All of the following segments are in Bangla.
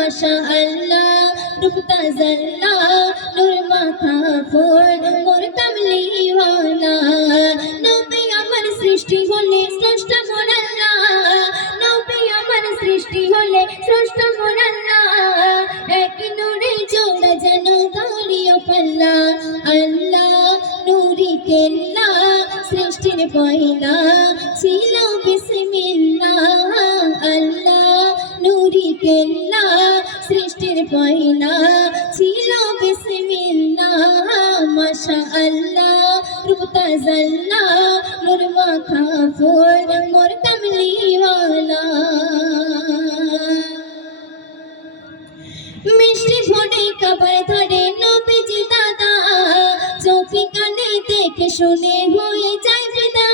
মাশাআল্লাহ রূপ তাজাল্লা নূর মাথা ফুল মোর কামলিওয়ালা নবী আমার সৃষ্টি হলে স্রষ্টা মোর আল্লাহ নবী আমার সৃষ্টি হলে স্রষ্টা মোর আল্লাহ এক নূরে জোড়া যেন দাঁড়িয়ে পাল্লা আল্লাহ নূরি কেল্লা সৃষ্টির পয়লা ছিল বিসমিল্লাহ আল্লাহ নূরি কেল্লা সৃষ্টির পয়লা ছিল বিসমিল্লাহ মাশাআল্লাহ রূপ তাজাল্লা নূর মাখা ফুল মোর কামলিওয়ালা মিষ্টি ফোটে কবর ধরে নবীজি দাদা চোখে কানে দেখে শুনে হয়ে যায় ফিদা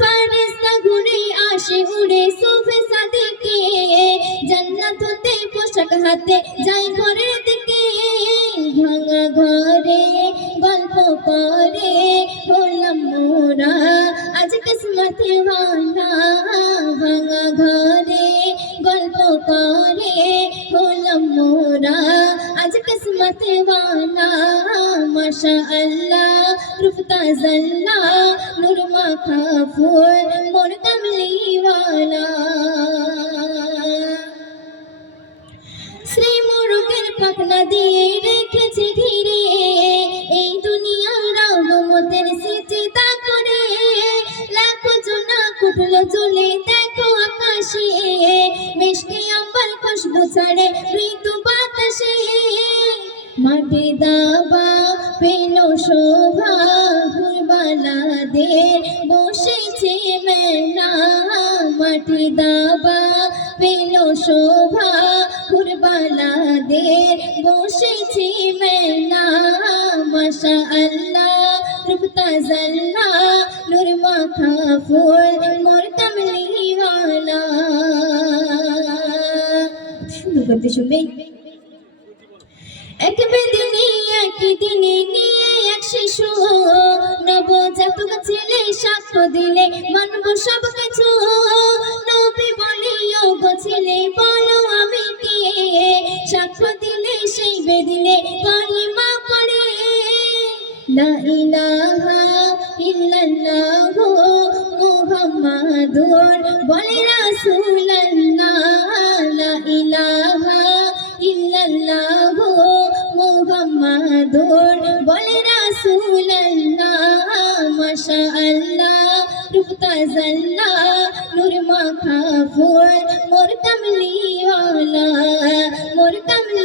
ফারিস্তা ঘুরে আসে উড়ে সোফে সাদিকে জান্নাত হতে পোশাক হাতে যায় ঘরের দিকে ভাঙা ঘরে গল্প করে হলাম মোরা আজ কিসমতে ওয়ালা ভাঙা ঘরে গল্প করে হলাম মোরা আজ কিসমতে ওয়ালা মাশাআল্লাহ রূপ তাজাল্লা নূর মাখা ফুল মোর কামলিওয়ালা শ্রী মুরুগের পাখনা দিয়ে রেখেছে ঘিরে এই দুনিয়ার রহমতের সিজদা করে লাখো জোনা কুটলো চলে দেখো আকাশে মিষ্টি আম্বার খুশবু ছাড়ে মৃদু বাতাসে মাটি দাবা পেল শোভা হুরবালাদের বসেছে মেলা মাটি দাবা পেল শোভা হুরবালাদের বসেছে মেলা মাশাআল্লাহ রূপ তাজাল্লা নূর মাখা ফুল মোর কামলিওয়ালা সুন্দর করতে শুনবেন এক বেদিনী একদিনে নিয়ে এক শিশু নবজাতক ছেলে সাক্ষ্য দিলে মানব সব কিছু নবী বলে ও গো ছেলে বলো আমি কে সাক্ষ্য দিলে সেই বেদিনে কালিমা পড়ে লা ইলাহা ইল্লাল্লাহ মুহাম্মাদুর বলে রাসূলুল্লাহ লা ইলাহা ইল্লাল্লাহ মুহাম্মাদুর বলে রাসূলুল্লাহ মাশাআল্লাহ রূপ তাজাল্লা নূর মাখা ফুল মোর কামলিওয়ালা মোর কামলি